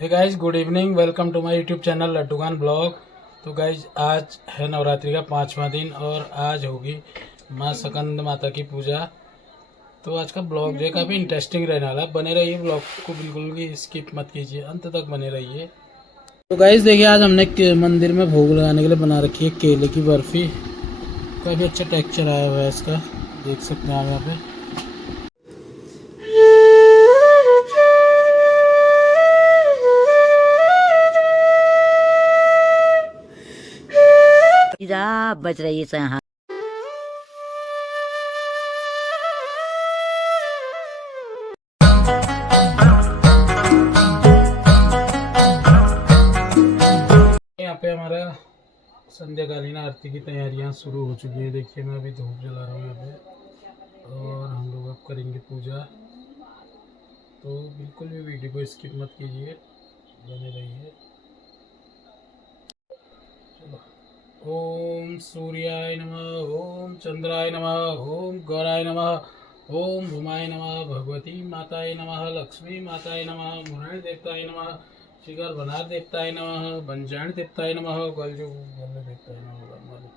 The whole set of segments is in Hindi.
Hey guys, good evening. Welcome to my YouTube channel Laddukhan blog. तो गाइज, आज है नवरात्रि का 5वां दिन और आज होगी माँ स्कंद माता की पूजा। तो आज का ब्लॉग जो है काफ़ी इंटरेस्टिंग रहने वाला है। बने रहिए, ब्लॉग को बिल्कुल भी स्किप मत कीजिए, अंत तक बने रहिए। तो गाइज देखिए, आज हमने मंदिर में भोग लगाने के लिए बना रखी है केले की बर्फ़ी। काफ़ी अच्छा टेक्सचर आया हुआ है इसका, देख सकते हैं आप यहाँ पे। बच रही है। हाँ। यहाँ पे हमारा संध्याकालीन आरती की तैयारियां शुरू हो चुकी है। देखिए, मैं अभी धूप जला रहा हूँ यहाँ पे और हम लोग अब करेंगे पूजा। तो बिल्कुल भी वीडियो को स्किप मत कीजिए, बने रहिए। चलो, ओम सूर्याय नमः, ओम चंद्राय नमः, ओम गौराय नमः, ओम भूमाय नमः, भगवती माताय नमः, लक्ष्मी माताय नमः, मुरारी देवताय नमः, शिखर बनार देवताय नमः, बंजाण देवताय नमः, गलजू गल देवताय नमः,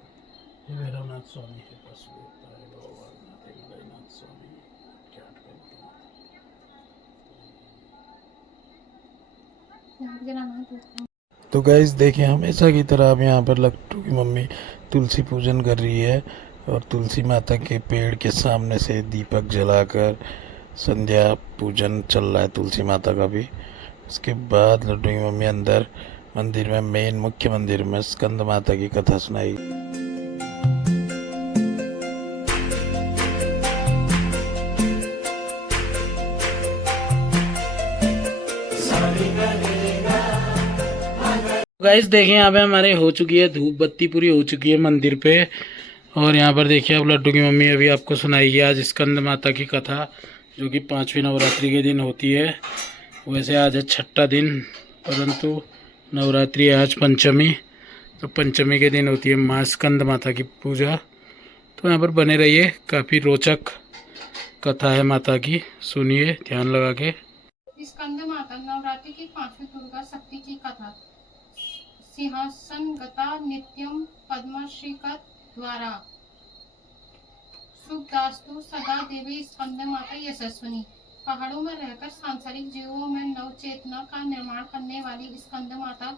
हे भैरवनाथ स्वामी, हे पशु देवताय भगवान भैरवनाथ स्वामी। तो गैस देखिए, हमेशा की तरह अब यहाँ पर लट्टू की मम्मी तुलसी पूजन कर रही है और तुलसी माता के पेड़ के सामने से दीपक जलाकर संध्या पूजन चल रहा है तुलसी माता का भी। उसके बाद लड्डू की मम्मी अंदर मंदिर में, मेन मुख्य मंदिर में स्कंद माता की कथा सुनाई। गाइस देखिए, यहाँ पे हमारे हो चुकी है धूप बत्ती पूरी हो चुकी है मंदिर पे। और यहाँ पर देखिए, अब लड्डू की मम्मी अभी आपको सुनाएगी आज स्कंद माता की कथा, जो कि 5वीं नवरात्रि के दिन होती है। वैसे आज है 6ठा दिन, परंतु नवरात्रि है आज पंचमी। तो पंचमी के दिन होती है माँ स्कंद माता की पूजा। तो यहाँ पर बने रहिए, काफ़ी रोचक कथा है माता की, सुनिए ध्यान लगा के। स्कंद माता नवरात्रि की 5वीं दुर्गा शक्ति की कथा। सिंहासन गता नित्यम पद्मश्रीकत द्वारा सुखदास्तु सदा देवी स्कंद माता यशस्विनी। पहाड़ों में रहकर सांसारिक जीवों में नव चेतना का निर्माण करने वाली स्कंद माता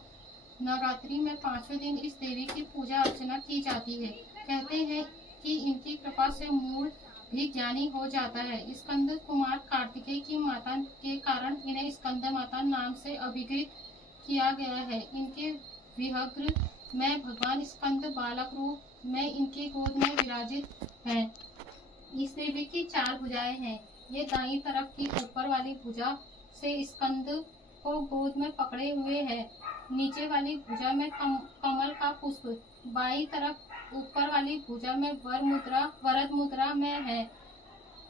नवरात्रि में 5वें दिन इस देवी की पूजा अर्चना की जाती है। कहते हैं कि इनकी कृपा से मूल भी ज्ञानी हो जाता है। स्कंद कुमार कार्तिकेय की माता के कारण इन्हें स्कंद माता नाम से अभिहित किया गया है। इनके विग्रह में भगवान स्कंद बालक रूप में इनकी गोद में विराजित हैं। इस देवी की 4 भुजाएं हैं। ये दाईं तरफ की ऊपर वाली भुजा से स्कंद को गोद में पकड़े हुए है। नीचे वाली भुजा में कमल का पुष्प, बाईं तरफ ऊपर वाली भुजा में वरद मुद्रा में है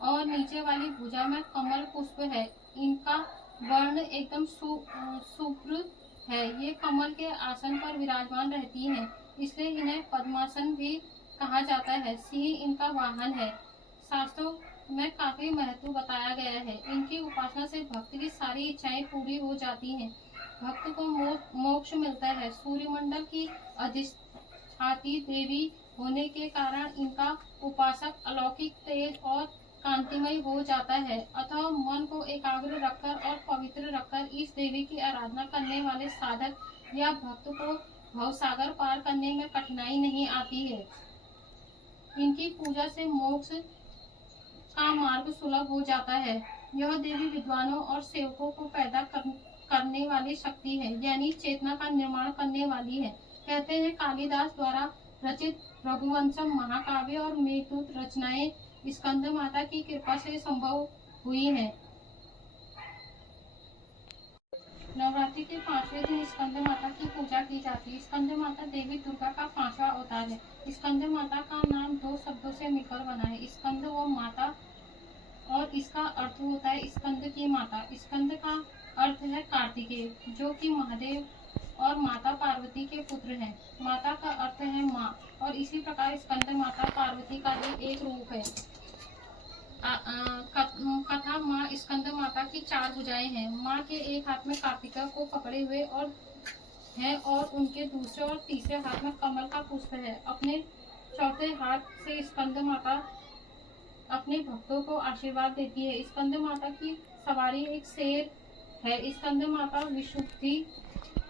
और नीचे वाली भुजा में कमल पुष्प है। इनका वर्ण एकदम शुभ्र है। ये कमल के आसन पर विराजमान रहती हैं, इसलिए इन्हें पद्मासन भी कहा जाता है। सिंह इनका वाहन है। शास्त्रों में काफी महत्व बताया गया है। इनकी उपासना से भक्त की सारी इच्छाएं पूरी हो जाती हैं। भक्त को मोक्ष मिलता है। सूर्यमंडल की अधिष्ठात्री देवी होने के कारण इनका उपासक अलौकिक तेज और कांतिमय हो जाता है। अतः मन को एकाग्र रखकर और पवित्र रखकर इस देवी की आराधना करने वाले साधक या भक्त को भवसागर पार करने में कठिनाई नहीं आती है। इनकी पूजा से मोक्ष का मार्ग सुलभ हो जाता है। यह देवी विद्वानों और सेवकों को पैदा करने वाली शक्ति है, यानी चेतना का निर्माण करने वाली है। कहते हैं कालिदास द्वारा रचित रघुवंशम महाकाव्य और मेघदूत रचनाएं स्कंद माता की कृपा से संभव हुई हैं। नवरात्रि के 5वें दिन स्कंद माता की पूजा की जाती है। स्कंद माता देवी दुर्गा का 5वां अवतार है। स्कंद माता का नाम 2 शब्दों से मिलकर बना है, स्कंद व माता, और इसका अर्थ होता है स्कंद की माता। स्कंद का अर्थ है कार्तिकेय, जो कि महादेव और माता पार्वती के पुत्र हैं। माता का अर्थ है माँ, और इसी प्रकार स्कंद माता पार्वती का भी एक रूप है। कथा माँ स्कंद माता की 4 भुजाएं हैं। माँ के एक हाथ में कार्तिका को पकड़े हुए और उनके दूसरे और तीसरे हाथ में कमल का पुष्प है। अपने चौथे हाथ से स्कंद माता अपने भक्तों को आशीर्वाद देती है। स्कंद माता की सवारी एक शेर है। स्कंद माता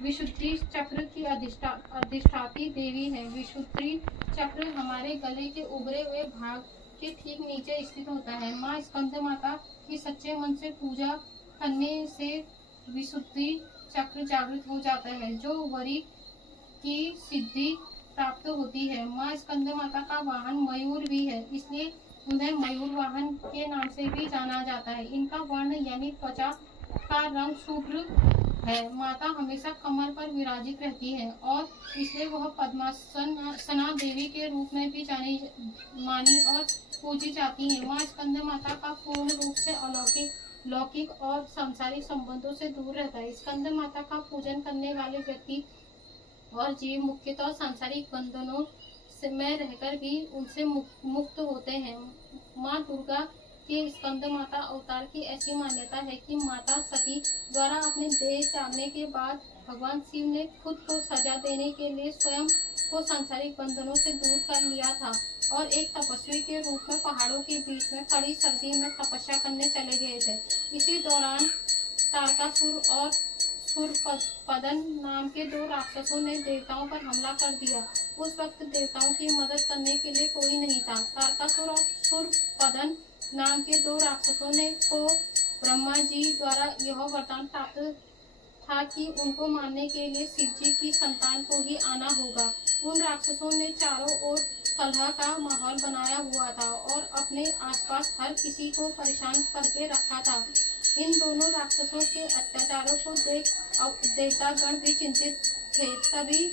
विशुद्धि चक्र की अधिष्ठाती देवी है। विशुद्धि चक्र हमारे गले के उभरे हुए भाग के ठीक नीचे स्थित होता है। माँ स्कंद माता की सच्चे मन से पूजा करने से विशुद्धि चक्र जागृत हो जाता है, जो वरी की सिद्धि प्राप्त होती है। माँ स्कंद माता का वाहन मयूर भी है, इसलिए उन्हें मयूर वाहन के नाम से भी जाना जाता है। इनका वर्ण यानी त्वचा का रंग शुभ्र है। माता हमेशा कमर पर विराजित रहती है और इसलिए वह पद्मासना देवी के रूप में भी मानी और पूजी जाती है। माँ स्कंद माता का पूर्ण रूप से लौकिक और सांसारिक संबंधों से दूर रहता है। स्कंद माता का पूजन करने वाले व्यक्ति और जीव मुख्यतः सांसारिक बंधनों में रहकर भी उनसे मुक्त होते हैं। माँ दुर्गा के स्कंद माता अवतार की ऐसी मान्यता है कि माता सती द्वारा अपने देह त्यागने के बाद भगवान शिव ने खुद को सजा देने के लिए स्वयं को सांसारिक बंधनों से दूर कर लिया था और एक तपस्वी के रूप में पहाड़ों के बीच में कड़ी सर्दी में तपस्या करने चले गए थे। इसी दौरान तारकासुर और सुरपदन नाम के 2 राक्षसों ने देवताओं पर हमला कर दिया। उस वक्त देवताओं की मदद करने के लिए कोई नहीं था। तारकासुर और सुरपदन नाम के 2 राक्षसों को ब्रह्मा जी द्वारा यह वरदान प्राप्त था कि उनको मारने के लिए शिव जी की संतान को ही आना होगा। उन राक्षसों ने चारों ओर कलह का माहौल बनाया हुआ था और अपने आसपास हर किसी को परेशान करके रखा था। इन दोनों राक्षसों के अत्याचारों को देख देवतागण भी चिंतित थे। तभी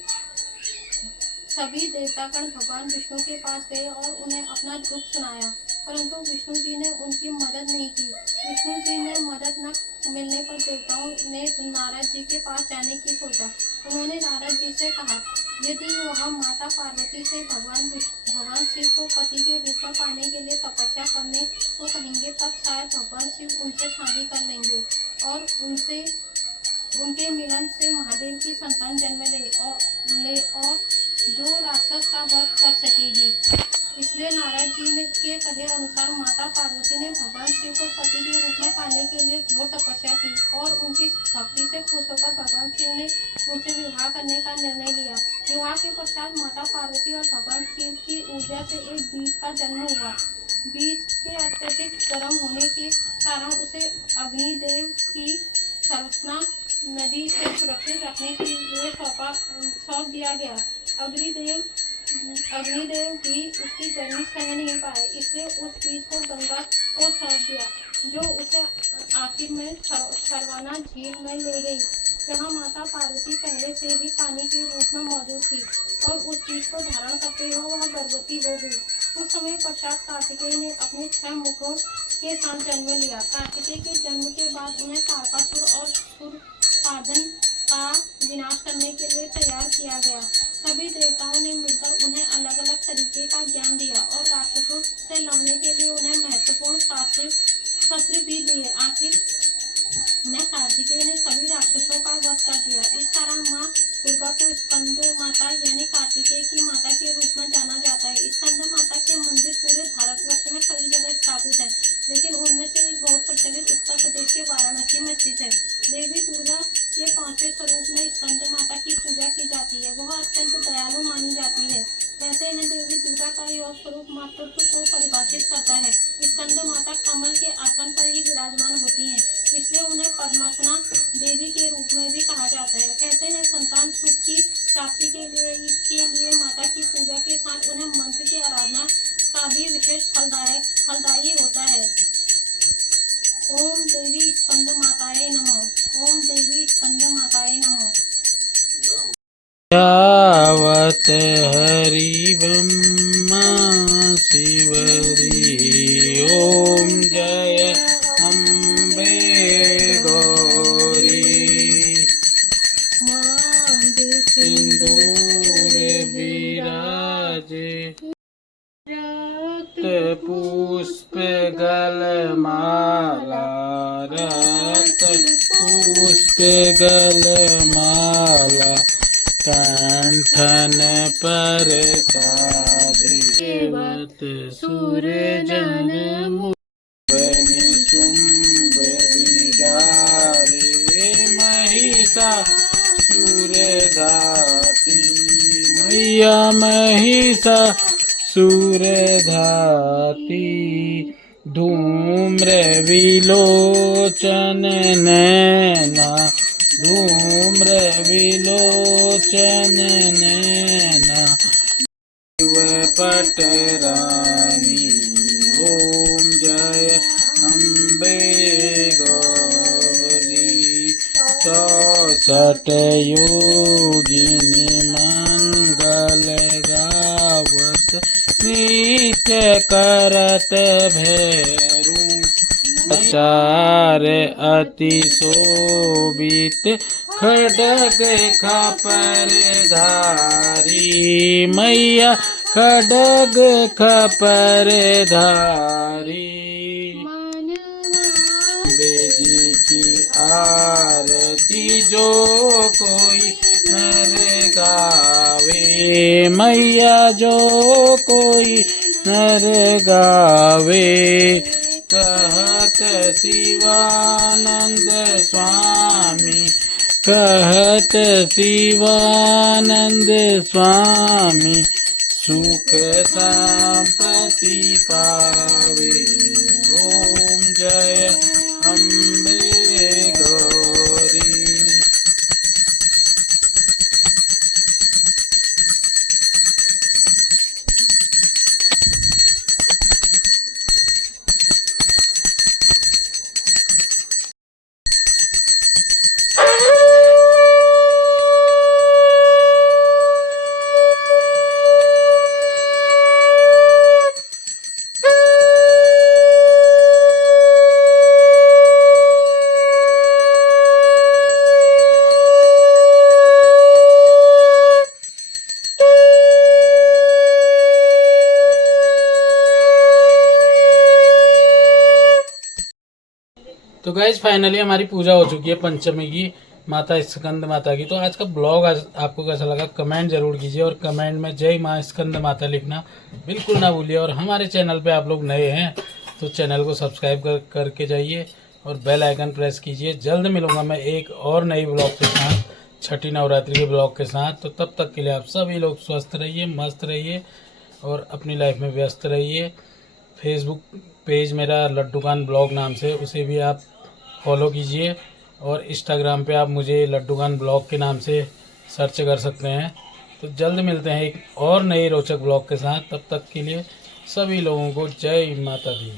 सभी देवतागण भगवान विष्णु के पास गए और उन्हें अपना दुख सुनाया, परंतु विष्णु जी ने उनकी मदद नहीं की। विष्णु जी ने मदद न मिलने पर देवताओं ने नारद जी के पास जाने की सोचा। उन्होंने नारद जी से कहा, यदि वह माता पार्वती से भगवान शिव को पति के रूप में पाने के लिए तपस्या करने को कहेंगे, तब शायद भगवान शिव उनसे शादी कर लेंगे और उनके मिलन से महादेव की संतान जन्म ले और जो राक्षस का वध कर सकेगी। इसलिए नारद जी के कहे अनुसार माता पार्वती ने भगवान शिव को पति के रूप में पाने के लिए घोर तपस्या की और उनकी भक्ति से खुश होकर भगवान शिव ने उनसे विवाह करने का निर्णय लिया। विवाह के पश्चात माता पार्वती और भगवान शिव की ऊर्जा से एक बीज का जन्म हुआ। बीज के अत्यधिक गर्म होने के कारण उसे अग्निदेव की सरस्वती नदी से सुरक्षित रखने के लिए सौंप दिया गया। अग्निदेव भी उसकी गर्मी सह नहीं पाए, इसलिए उस बीज को गंगा को सौंप दिया, जो उसे आखिर में सरवाना झील में ले गई, जहाँ माता पार्वती पहले से ही पानी के रूप में मौजूद थी और उस बीज को धारण करते हुए वह गर्भवती हो गई। कुछ समय पश्चात कार्तिकेय ने अपने 6 मुखों के साथ जन्म लिया। कार्तिकेय के जन्म के बाद उन्हें तारकासुर और सुरपादन का विनाश करने के लिए तैयार किया गया। सभी देवताओं ने मिलकर उन्हें अलग अलग तरीके का ज्ञान दिया और राक्षसों से लड़ने के लिए उन्हें महत्वपूर्ण शस्त्र भी दिए। आखिर में कार्तिकेय ने सभी राक्षसों का वध कर दिया। इस कारण माँ दुर्गा को स्कंद माता यानी कार्तिकेय की माता के रूप में जाना जाता है। स्कंद माता के मंदिर पूरे भारतवर्ष में कई जगह स्थापित है, लेकिन उनमें से एक बहुत प्रचलित उत्तर प्रदेश के वाराणसी में स्थित है। देवी दुर्गा के 5वें स्वरूप में स्कंद माता की पूजा की जाती है। वह अत्यंत दयालु मानी जाती है। कहते हैं देवी दुर्गा का यह स्वरूप मातृत्व को परिभाषित करता है। स्कंद माता कमल के आसन पर ही विराजमान होती हैं, इसलिए उन्हें पद्मासना देवी के रूप में भी कहा जाता है। कहते हैं संतान सुख की प्राप्ति के लिए माता की पूजा के साथ उन्हें मंत्र की आराधना का भी विशेष फलदायी होता है। ओम देवी स्कंद माताये नमः। ओम देवी स्कंद माताये नमः। यावत हरि ब्रह्मा शिवरी ओम जय अम्बे गौरी सिंदूर विराजे पुष्प गल पुष्प गलमाला कंठन पर साधे देवत सूर जन मुनि शुंभ विदारे महिषा सूर धाती मैया महिषा सूर धाती धूम्र विलोचन नैना धूम्र विलोचन नैना पटरानी ओम जय अम्बे गौरी 64 योगिनी मंगल गावत नित्य करत भैरू आचार अति शोभित खड्ग खपर धारी मैया खड्ग खपर धारी बेजी की आरती जो कोई नर गावे मैया जो कोई नर गावे कहत शिवानंद स्वामी कहत शिवानंद स्वामी सुख संपत्ति पावे ओम जय अम्बे गौरी। तो गाइज फाइनली हमारी पूजा हो चुकी है पंचमी की माता स्कंद माता की। तो आज का ब्लॉग आपको कैसा लगा कमेंट जरूर कीजिए और कमेंट में जय माँ स्कंद माता लिखना बिल्कुल ना भूलिए। और हमारे चैनल पे आप लोग नए हैं तो चैनल को सब्सक्राइब करके जाइए और बेल आइकन प्रेस कीजिए। जल्द मिलूंगा मैं एक और नई ब्लॉग के साथ, छठी नवरात्रि के ब्लॉग के साथ। तो तब तक के लिए आप सभी लोग स्वस्थ रहिए, मस्त रहिए और अपनी लाइफ में व्यस्त रहिए। फेसबुक पेज मेरा लड्डूकान ब्लॉग नाम से, उसे भी आप फॉलो कीजिए और इंस्टाग्राम पे आप मुझे लड्डूकान ब्लॉग के नाम से सर्च कर सकते हैं। तो जल्द मिलते हैं एक और नए रोचक ब्लॉग के साथ। तब तक के लिए सभी लोगों को जय माता दी।